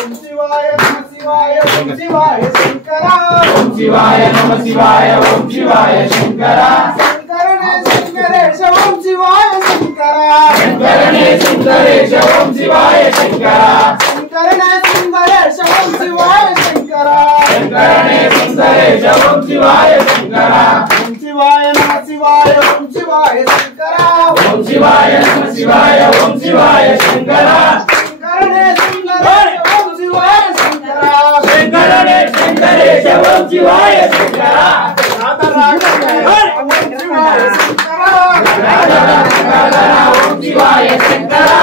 ओम शिवाय नमः शिवाय ओम शिवाय शंकरा ओम शिवाय नमः शिवाय ओम शिवाय शंकरा शंकरने शंकरेश ओम शिवाय शंकरा शंकरने शंकरेश ओम शिवाय शंकरा शंकरने शंकरेश ओम शिवाय शंकरा शंकरने शंकरेश ओम शिवाय शंकरा ओम शिवाय नमः शिवाय ओम शिवाय शंकरा ओम शिवाय नमः शिवाय ओम शिवाय शंकरा शंकरने शंकरेश ओम शिवाय शंकरा शंकरने शंकरेश ओम शिवाय शंकरा ओम शिवाय शंकरा ओम शिवाय शंकरा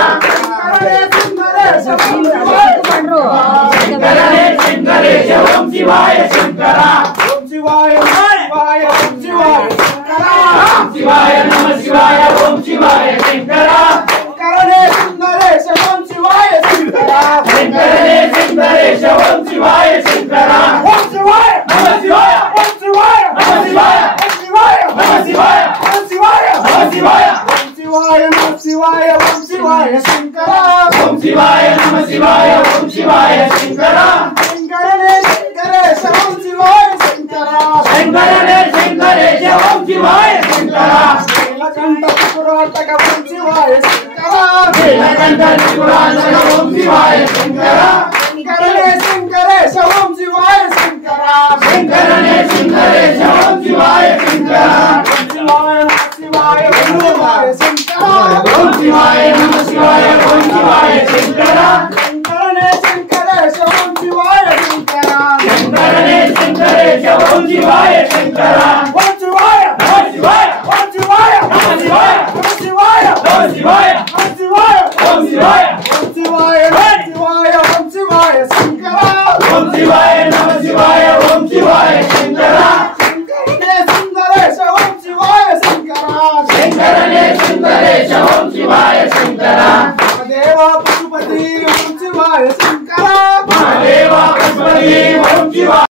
शंकरने शंकरेश ओम शिवाय शंकरा ओम शिवाय शिवाय ओम शिवाय शंकरा ओम शिवाय नमः शिवाय ओम शिवाय शंकरा शंकरने शंकरेश ओम शिवाय शंकरा शंकरने शंकरेश ओम शिवाय शंकरा ओम शिवाय नमः शिवाय ओम शिवाय नमः शिवाय ओम शिवाय नमः शिवाय ओम शिवाय नमः शिवाय ओम शिवाय नमः शिवाय ओम शिवाय शंकरा ओम शिवाय नमः शिवाय ओम शिवाय शंकरा शंकरने शंकरेश ओम शिवाय शंकरा शंकरने शंकरेश ओम शिवाय शंकरा नीलकंठ त्रिपुरांतक ओम शिवाय शंकरा नीलकंठ त्रिपुरांतक ओम शिवाय शंकरा शंकरने शंकरेश ओम शिवाय शंकरा शंकरने शंकरेश ओम शिवाय शंकरा शिवाय नमः शिवाय ओम शिवाय शंकरा ओम शिवाय नमः शिवाय ओम शिवाय शंकरा शंकरने शंकरेश ओम शिवाय शंकरा शंकरने शंकरेश ओम शिवाय शंकरा ओम शिवाय नमः शिवाय ओम शिवाय नमः शिवाय ओम शिवाय नमः शिवाय ओम शिवाय ओम शिवाय ओम शिवाय ओम शिवाय शंकरा ओम शिवाय नमः शिवाय ओम शिवाय शंकरा शंकरने शंकरेश ओम शिवाय शंकरा शंकरने शंकरेश ओम शिवाय शंकरा देवा पशुपती ओम शिवाय शंकरा